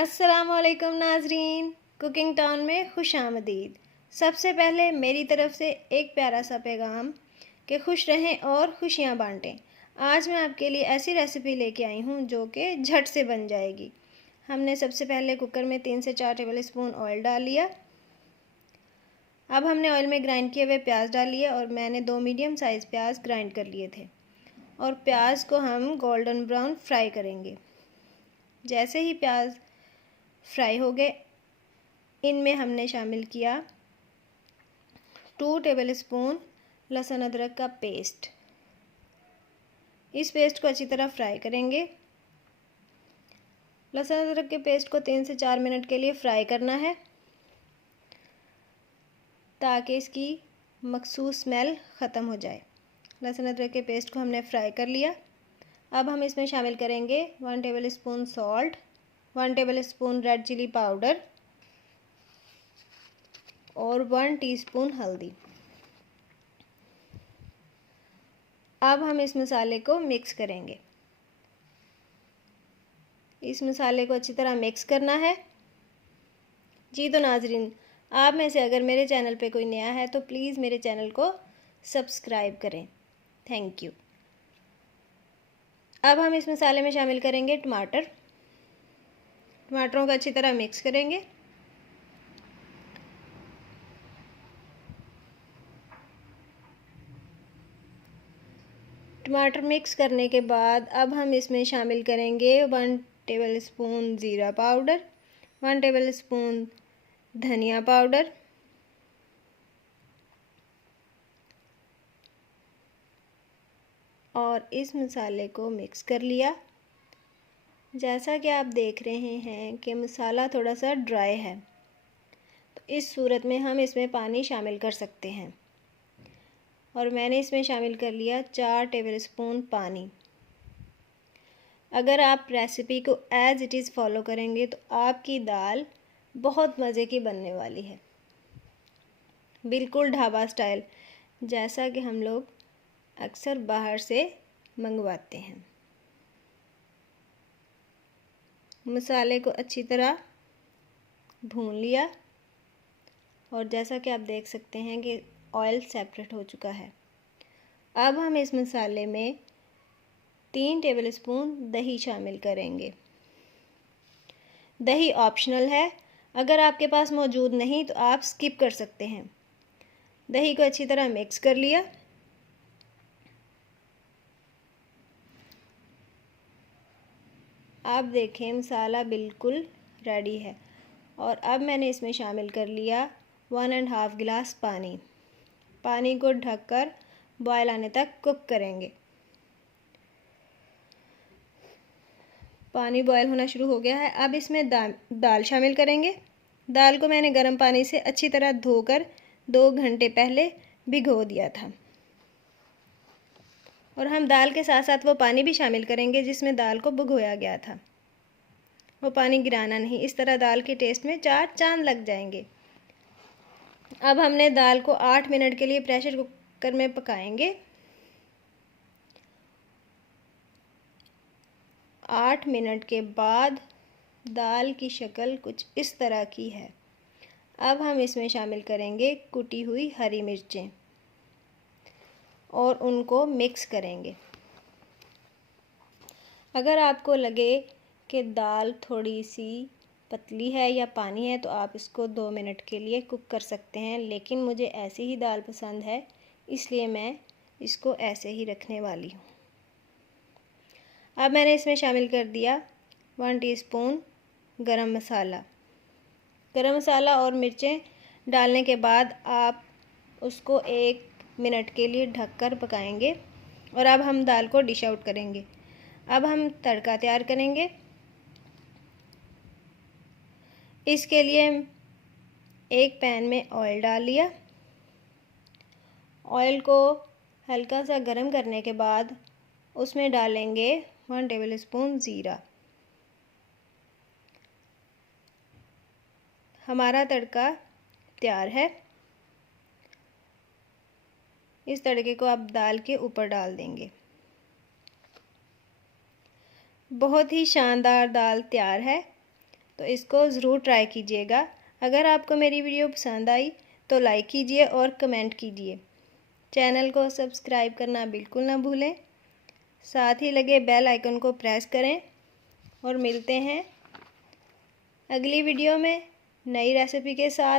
अस्सलामुअलैकुम नाजरीन, cooking town में खुश आमदीद। सबसे पहले मेरी तरफ से एक प्यारा सा पैगाम कि खुश रहें और खुशियाँ बांटें। आज मैं आपके लिए ऐसी रेसिपी लेके आई हूँ जो कि झट से बन जाएगी। हमने सबसे पहले कुकर में 3 से 4 टेबल स्पून ऑयल डाल लिया। अब हमने ऑयल में ग्राइंड किए हुए प्याज डाल लिए और मैंने 2 मीडियम साइज़ प्याज ग्राइंड कर लिए थे और प्याज को हम गोल्डन ब्राउन फ्राई करेंगे। जैसे ही प्याज फ्राई हो गए, इनमें हमने शामिल किया 2 टेबल स्पून लहसुन अदरक का पेस्ट। इस पेस्ट को अच्छी तरह फ्राई करेंगे। लहसुन अदरक के पेस्ट को 3 से 4 मिनट के लिए फ्राई करना है ताकि इसकी मखसूस स्मेल ख़त्म हो जाए। लहसुन अदरक के पेस्ट को हमने फ्राई कर लिया। अब हम इसमें शामिल करेंगे 1 tablespoon salt, 1 tablespoon red chilli powder और 1 टीस्पून हल्दी। अब हम इस मसाले को मिक्स करेंगे। इस मसाले को अच्छी तरह मिक्स करना है। जी तो नाजरीन, आप में से अगर मेरे चैनल पे कोई नया है तो प्लीज़ मेरे चैनल को सब्सक्राइब करें। Thank you. अब हम इस मसाले में शामिल करेंगे टमाटरों को अच्छी तरह मिक्स करेंगे। टमाटर मिक्स करने के बाद अब हम इसमें शामिल करेंगे 1 टेबल स्पून ज़ीरा पाउडर, 1 टेबल स्पून धनिया पाउडर और इस मसाले को मिक्स कर लिया। जैसा कि आप देख रहे हैं कि मसाला थोड़ा सा ड्राई है, तो इस सूरत में हम इसमें पानी शामिल कर सकते हैं और मैंने इसमें शामिल कर लिया 4 टेबल स्पून पानी। अगर आप रेसिपी को एज़ इट इज़ फॉलो करेंगे तो आपकी दाल बहुत मज़े की बनने वाली है, बिल्कुल ढाबा स्टाइल, जैसा कि हम लोग अक्सर बाहर से मंगवाते हैं। मसाले को अच्छी तरह भून लिया और जैसा कि आप देख सकते हैं कि ऑयल सेपरेट हो चुका है। अब हम इस मसाले में 3 टेबल स्पून दही शामिल करेंगे। दही ऑप्शनल है, अगर आपके पास मौजूद नहीं तो आप स्किप कर सकते हैं। दही को अच्छी तरह मिक्स कर लिया। आप देखें मसाला बिल्कुल रेडी है और अब मैंने इसमें शामिल कर लिया 1.5 गिलास पानी। पानी को ढककर बॉयल आने तक कुक करेंगे। पानी बॉयल होना शुरू हो गया है। अब इसमें दाल शामिल करेंगे। दाल को मैंने गर्म पानी से अच्छी तरह धोकर 2 घंटे पहले भिगो दिया था और हम दाल के साथ साथ वो पानी भी शामिल करेंगे जिसमें दाल को भिगोया गया था। वो पानी गिराना नहीं, इस तरह दाल के टेस्ट में 4 चांद लग जाएंगे। अब हमने दाल को 8 मिनट के लिए प्रेशर कुकर में पकाएंगे। 8 मिनट के बाद दाल की शक्ल कुछ इस तरह की है। अब हम इसमें शामिल करेंगे कुटी हुई हरी मिर्चें और उनको मिक्स करेंगे। अगर आपको लगे कि दाल थोड़ी सी पतली है या पानी है तो आप इसको 2 मिनट के लिए कुक कर सकते हैं, लेकिन मुझे ऐसी ही दाल पसंद है इसलिए मैं इसको ऐसे ही रखने वाली हूँ। अब मैंने इसमें शामिल कर दिया 1 टीस्पून गरम मसाला। गरम मसाला और मिर्चें डालने के बाद आप उसको 1 मिनट के लिए ढककर पकाएंगे और अब हम दाल को डिश आउट करेंगे। अब हम तड़का तैयार करेंगे। इसके लिए एक पैन में ऑयल डाल लिया। ऑयल को हल्का सा गर्म करने के बाद उसमें डालेंगे 1 टेबल स्पून ज़ीरा। हमारा तड़का तैयार है। इस तड़के को आप दाल के ऊपर डाल देंगे। बहुत ही शानदार दाल तैयार है। तो इसको ज़रूर ट्राई कीजिएगा। अगर आपको मेरी वीडियो पसंद आई तो लाइक कीजिए और कमेंट कीजिए। चैनल को सब्सक्राइब करना बिल्कुल ना भूलें। साथ ही लगे बेल आइकन को प्रेस करें और मिलते हैं अगली वीडियो में नई रेसिपी के साथ।